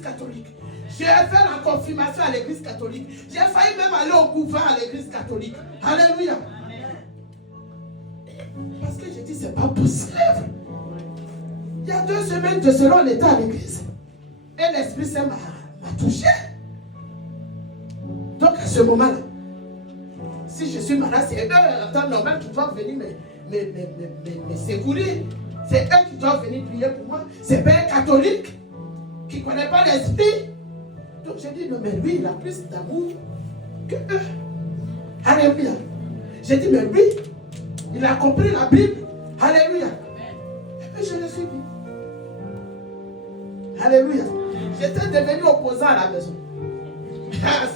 l'église catholique. J'ai fait la confirmation à l'église catholique. J'ai failli même aller au couvent à l'église catholique. Alléluia. Parce que j'ai dit, c'est pas possible. Il y a 2 semaines de cela, on était à l'église. Et l'Esprit Saint m'a touché. Donc à ce moment-là, si je suis malade, c'est eux, en temps normal, qui doivent venir me secourir. C'est eux qui doivent venir prier pour moi. C'est pas un catholique qui ne connaît pas l'esprit. Donc j'ai dit, non mais lui, il a plus d'amour que eux. Alléluia. J'ai dit, mais lui, il a compris la Bible. Alléluia. Et puis je le suis dit. Alléluia. J'étais devenu opposant à la maison.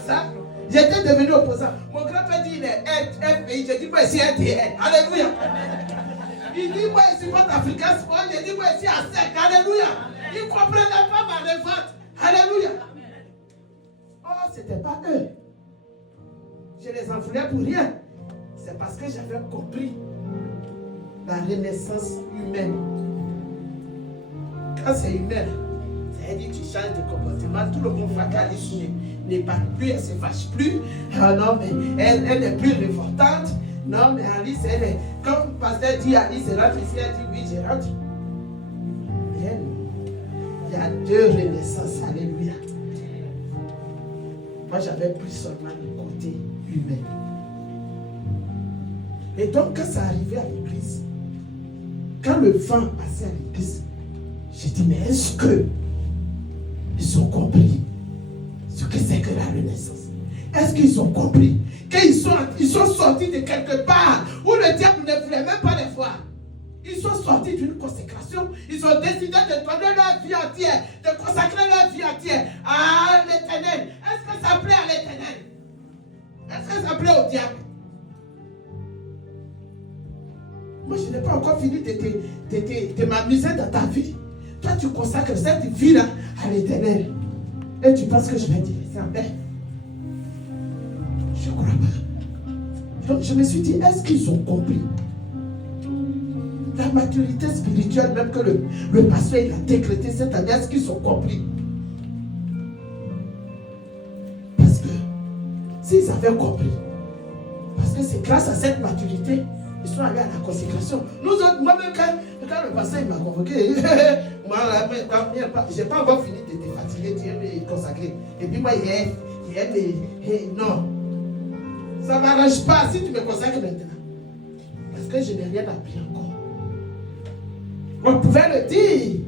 Ça, j'étais devenu opposant. Mon grand-père dit, il est FPI. J'ai dit, moi ici, RTL. Alléluia. Il dit, moi ici, pas d'Africain Sport. J'ai dit, moi ici, à sec. Alléluia. Il ne comprenait pas ma révolte. Alléluia. Oh, ce n'était pas eux. Je les en voulais pour rien. C'est parce que j'avais compris la renaissance humaine. Quand c'est humain, ça veut dire que tu changes de comportement. Tout le monde facalise n'est pas plus, elle ne se fâche plus. Ah non, mais elle n'est plus révoltante. Non, mais Alice, elle est. Comme le pasteur dit, Alice rentre ici, elle dit oui, je rentre. Il y a 2 renaissances. Alléluia. Moi, j'avais pris seulement le côté humain. Et donc, quand ça arrivait à l'église, quand le vent passait à l'église, j'ai dit, mais est-ce qu'ils ont compris ce que c'est que la renaissance? Est-ce qu'ils ont compris qu'ils sont sortis de quelque part où le diable ne voulait même pas les voir? Ils sont sortis d'une consécration. Ils ont décidé de donner leur vie entière, de consacrer leur vie entière à l'Éternel. Est-ce que ça plaît à l'Éternel? Est-ce que ça plaît au diable? Moi, je n'ai pas encore fini de m'amuser dans ta vie. Toi, tu consacres cette vie-là à l'Éternel. Et tu penses que je vais te laisser en paix? Je ne crois pas. Donc, je me suis dit, est-ce qu'ils ont compris la maturité spirituelle, même que le pasteur il a décrété cette année? Est-ce qu'ils ont compris? Parce que s'ils avaient compris, parce que c'est grâce à cette maturité, ils sont allés à la consécration. Nous autres, moi-même, quand le pasteur il m'a convoqué, moi, je n'ai pas encore fini de te fatiguer, tu es me consacrer. Et puis moi, non. Ça ne m'arrange pas si tu me consacres maintenant. Parce que je n'ai rien appris encore. On pouvait le dire.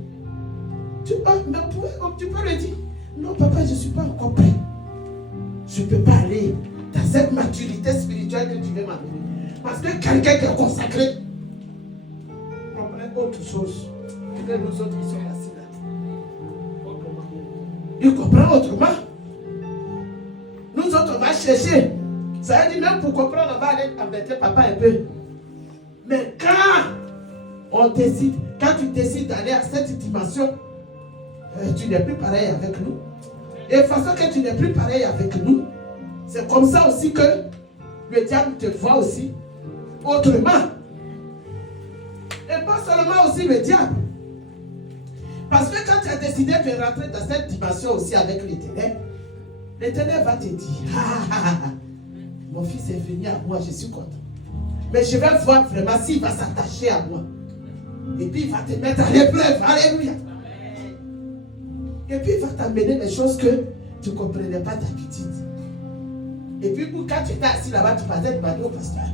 Tu peux le dire. Non, papa, je ne suis pas encore prêt. Je ne peux pas aller dans cette maturité spirituelle que tu veux m'amener. Parce que quelqu'un qui est consacré comprend autre chose que nous autres qui sommes assis là. Il comprend autrement. Nous autres, on va chercher. Ça veut dire même pour comprendre, on va aller embêter papa un peu. Mais quand tu décides d'aller à cette dimension, tu n'es plus pareil avec nous. Et de toute façon que tu n'es plus pareil avec nous, c'est comme ça aussi que le diable te voit aussi autrement. Et pas seulement aussi le diable. Parce que quand tu as décidé de rentrer dans cette dimension aussi avec l'Éternel, l'Éternel va te dire, mon fils est venu à moi, je suis content. Mais je vais voir vraiment s'il va s'attacher à moi. Et puis il va te mettre à l'épreuve. Alléluia. Et puis il va t'amener des choses que tu ne comprenais pas d'habitude. Et puis quand tu étais assis là-bas, tu parlais de au pasteur.